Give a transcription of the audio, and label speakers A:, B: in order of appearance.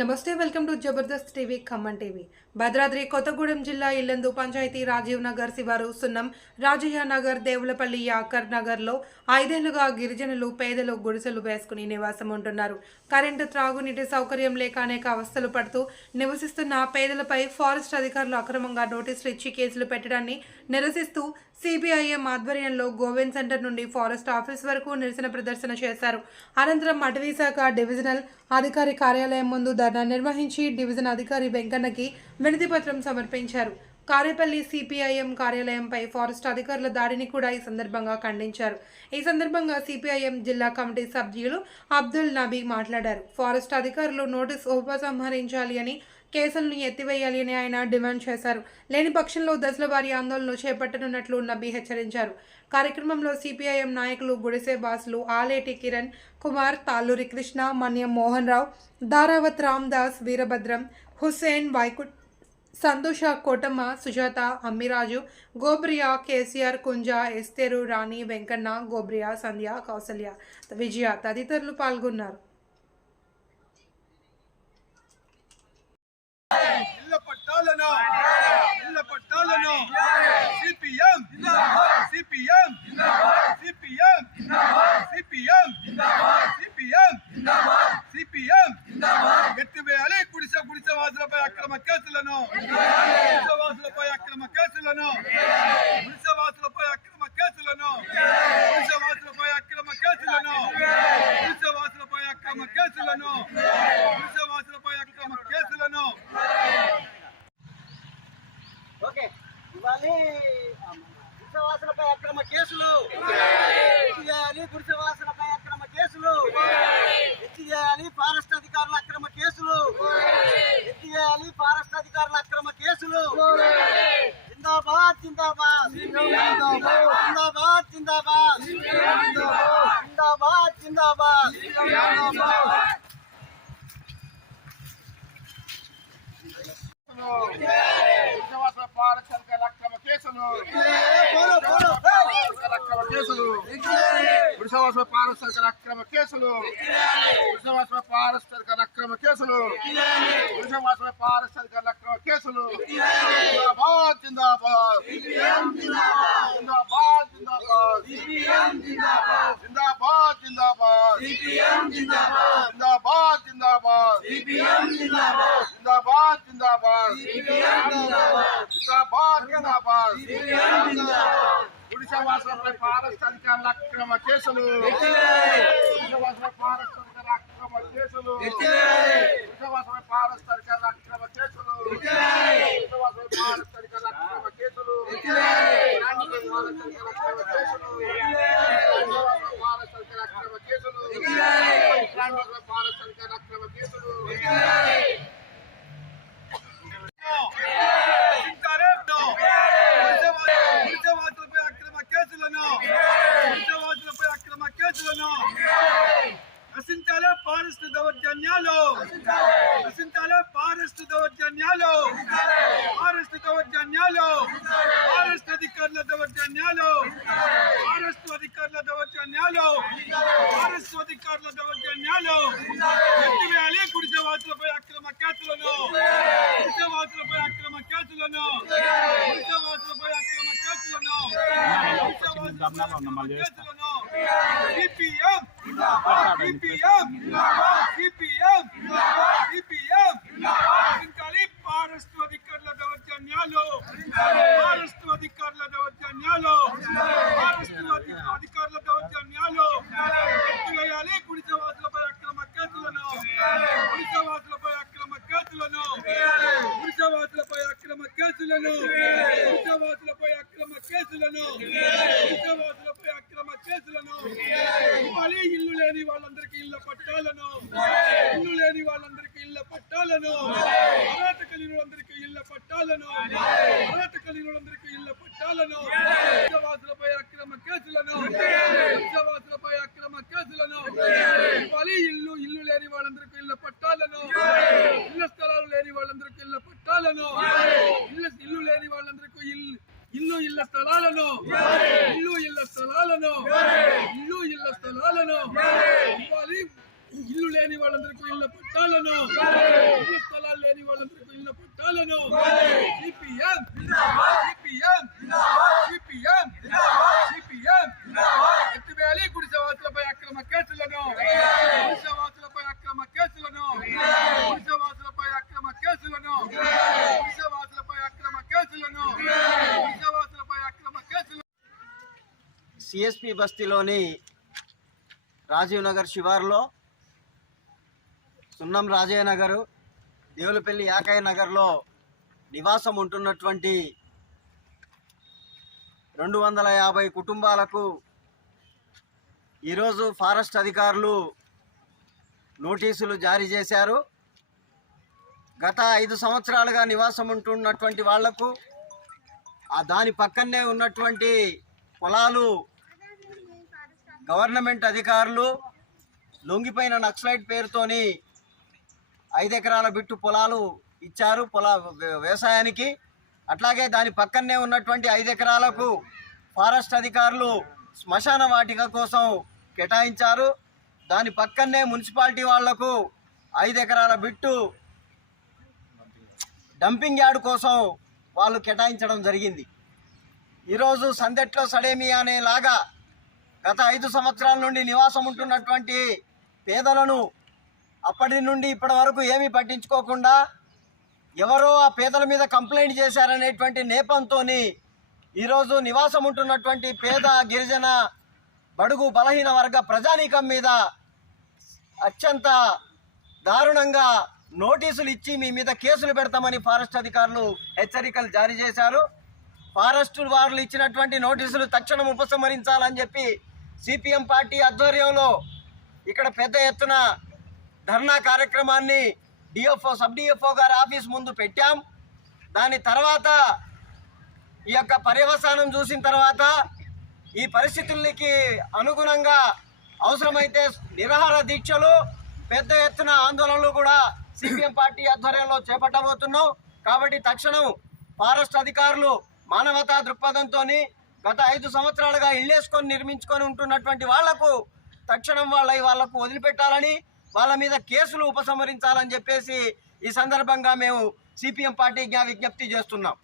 A: నమస్తే welcome to Jabardasth TV Khammam TV. Bhadradri Kothagudem జిల్లా ఇల్లందు పంచాయతీ రాజీవ్ నగర్ శివారు సున్నం. రాజయ్య నగర్ దేవులపల్లి యాకర్ నగర్లో ఐదేళ్ళుగా గిరిజనులు పేదలు గుడిసెలు వేసుకుని నివాసం ఉంటున్నారు. కరెంటు త్రాగునీటి సౌకర్యం లేక అనేక అవస్థలు పడుతూ నివసిస్తున్న పేదలపై ఫారెస్ట్ అధికారులు అక్రమంగా నోటీసులు ఇచ్చి కేసులు పెట్టడాన్ని నిరసిస్తూ సిపిఐఎం ఆధ్వర్యంలో గోవింద్ సెంటర్ నుండి ఫారెస్ట్ ఆఫీస్ వరకు నిరసన ప్రదర్శన చేశారు. అనంతరం అటవీ శాఖ డివిజనల్ అధికారి కార్యాలయం ముందు ధర్నా నిర్వహించి డివిజన్ అధికారి వెంకన్నకి వినతిపత్రం సమర్పించారు. కారేపల్లి సిపిఐఎం కార్యాలయంపై ఫారెస్ట్ అధికారుల దాడిని కూడా ఈ సందర్భంగా ఖండించారు. ఈ సందర్భంగా సిపిఐఎం జిల్లా కమిటీ సభ్యులు అబ్దుల్ నబీ మాట్లాడారు. ఫారెస్ట్ అధికారులు నోటీస్ ఉపసంహరించాలి అని కేసులను ఎత్తివేయాలి అని ఆయన డిమాండ్ చేశారు. లేని పక్షంలో దశల వారి ఆందోళనలు చేపట్టనున్నట్లు నబీ హెచ్చరించారు. కార్యక్రమంలో సిపిఐఎం నాయకులు గుడిసే బాసులు ఆలేటి కిరణ్ కుమార్ తాలూరి కృష్ణ మన్యం మోహన్ రావు దారావత్ రామ్దాస్ వీరభద్రం హుస్సేన్ వైకుట్ సంతోష కోటమ్మ సుజాత అమ్మిరాజు గోబ్రియా కేసీఆర్ కుంజ ఎస్తేరు రాణి వెంకన్న గోబ్రియా సంధ్య కౌసల్య విజయ తదితరులు పాల్గొన్నారు.
B: சிபிஎம்! சிபிஎம்! எட்டு வேலை குடிச குடிச வாசல போய் அக்கிரம கேசுலனும் குடிச வாசல போய்
C: அக்கிரம கேசுலனும் జిందాబాద్ జిందాబాద్. కేసులు అక్రమ కేసులు కేసులు వృషవాస కేసులు వృషవాస పారస్థితిక అక్రమ జిందాబాద్ జిందాబాద్ జిందాబాద్ జిందాబాద్ జిందాబాద్ జిందాబాద్
B: జిందాబాద్. సిపిఎం జిందాబాద్. జిందాబాద్ జిందాబాద్. సిపిఎం జిందాబాద్. జిందాబాద్ జిందాబాద్. సిపిఎం జిందాబాద్. జిందాబాద్ జిందాబాద్. సిపిఎం జిందాబాద్. ఒడిశా వాసులపై భారత అధికారుల అక్రమ కేసులు. ఒడిశా వాసులపై భారత అధికారుల అక్రమ కేసులు. ఒడిశా వాసులపై భారత అధికారుల అక్రమ కేసులు. ఒడిశా వాసులపై భారత అధికారుల అక్రమ కేసులు. ఒడిశా వాసులపై భారత అధికారుల అక్రమ కేసులు. భారత సంఖ్య రక్షణ కేసులు. ఎత్తివేయాలి గుడిసెవాసులపై అక్రమ కేసులను గుడిసెవాసులపై అక్రమ కేసులను గుడిసెవాసులపై అక్రమ కేసులను కేసులను సిపిఎం సిపిఎం సిపిఎం సిపిఎం. నశించాలి దౌర్జన్యాలు ఫారెస్ట్ అధికారుల దౌర్జన్యాలు ఫారెస్ట్ అధి- అధికారుల దౌర్జన్యాలు ఎత్తివేయాలి గుడిసెవాసులపై అక్రమ కేసులను గుడిసెవాసులపై అక్రమ కేసులను గుడిసెవాసులపై అక్రమ కేసులను గుడిసెవాసులపై అక్రమ కేసులను గుడిసెవాసులపై అక్రమ కేసులను ఇవ్వాలి ఇల్లు లేని వాళ్ళందరికీ ఇళ్ళ పట్టాలను ఇల్లు లేని వాళ్ళందరికీ ఇళ్ళ పట్టాలను అర్హత కలిగిన వాళ్ళందరికీ ఇళ్ళ పట్టాలను అర్హత కలిగిన వాళ్ళందరికీ ఇళ్ళ పట్టాలను ఉద్యవాసులపై అక్రమ కేసులను ఉద్యవాసులపై అక్రమ కేసులను ఇవ్వాలి ఇల్లు ఇల్లు లేని వాళ్ళందరికీ ఇళ్ళ పట్టాలను ఇళ్ళ స్థలాలు లేని వాళ్ళందరికీ ఇళ్ళ పట్టాలను ఇల్లు ఇల్లు లేని వాళ్ళందరికీ ఇల్లు ఇళ్ళ స్థలాలను. ఇల్లు ఇళ్ళ స్థలాలను. ఇల్లు ఇళ్ళ స్థలాలను. ఇవ్వాలి. ఇల్లు లేని వాళ్ళందరికీ ఇళ్ళ పట్టాలను. ఇల్లు స్థలాలు లేని వాళ్ళందరికీ ఇళ్ళ పట్టాలను. సిపిఎం సిపిఎం సిపిఎం సిపిఎం ఎత్తివేయాలి గుడిసెవాసులపై అక్రమ కేసులను. గుడిసెవాసులపై అక్రమ కేసులను. గుడిసెవాసులపై అక్రమ కేసులను గుడిసెవాసులపై అక్రమ కేసులను గుడిసెవాసులపై అక్రమ కేసులను
C: సిఎస్పి బస్తీలోని రాజీవ్ నగర్ శివారులో సున్నం రాజయ్య నగరు దేవులపల్లి యాకయ్య నగర్లో నివాసం ఉంటున్నటువంటి రెండు వందల యాభై కుటుంబాలకు ఈరోజు ఫారెస్ట్ అధికారులు నోటీసులు జారీ చేశారు. గత ఐదు సంవత్సరాలుగా నివాసం ఉంటున్నటువంటి వాళ్ళకు ఆ దాని పక్కనే ఉన్నటువంటి పొలాలు గవర్నమెంట్ అధికారులు లొంగిపోయిన నక్సలైట్ పేరుతోని ఐదు ఎకరాల బిట్టు పొలాలు ఇచ్చారు పొలా వ్యవసాయానికి. అట్లాగే దాని పక్కనే ఉన్నటువంటి ఐదు ఎకరాలకు ఫారెస్ట్ అధికారులు శ్మశాన వాటిక కోసం కేటాయించారు. దాని పక్కనే మున్సిపాలిటీ వాళ్ళకు ఐదు ఎకరాల బిట్టు డంపింగ్ యార్డ్ కోసం వాళ్ళు కేటాయించడం జరిగింది. ఈరోజు సందెట్లో సడేమి అనేలాగా గత ఐదు సంవత్సరాల నుండి నివాసం ఉంటున్నటువంటి పేదలను అప్పటి నుండి ఇప్పటి వరకు ఏమీ పట్టించుకోకుండా ఎవరో ఆ పేదల మీద కంప్లైంట్ చేశారనేటువంటి నేపంతో ఈరోజు నివాసం ఉంటున్నటువంటి పేద గిరిజన బడుగు బలహీన వర్గ ప్రజానీకం మీద అత్యంత దారుణంగా నోటీసులు ఇచ్చి మీ మీద కేసులు పెడతామని ఫారెస్ట్ అధికారులు హెచ్చరికలు జారీ చేశారు. ఫారెస్ట్ వారు ఇచ్చినటువంటి నోటీసులు తక్షణం ఉపసంహరించాలని చెప్పి సిపిఎం పార్టీ ఆధ్వర్యంలో ఇక్కడ పెద్ద ఎత్తున ధర్నా కార్యక్రమాన్ని డిఎఫ్ఓ సబ్ డిఎఫ్ఓ గారి ఆఫీస్ ముందు పెట్టాం. దాని తర్వాత ఈ యొక్క పర్యవసానం చూసిన తర్వాత ఈ పరిస్థితులకి అనుగుణంగా అవసరమైతే నిరాహార దీక్షలు పెద్ద ఎత్తున ఆందోళనలు కూడా సిపిఎం పార్టీ ఆధ్వర్యంలో చేపట్టబోతున్నాం. కాబట్టి తక్షణం ఫారెస్ట్ అధికారులు మానవతా దృక్పథంతో గత ఐదు సంవత్సరాలుగా ఇళ్ళేసుకొని నిర్మించుకొని ఉంటున్నటువంటి వాళ్ళకు తక్షణం వాళ్ళ వాళ్ళకు వదిలిపెట్టాలని వాళ్ళ మీద కేసులు ఉపసంహరించాలని చెప్పేసి ఈ సందర్భంగా మేము సిపిఎం పార్టీ విజ్ఞప్తి చేస్తున్నాం.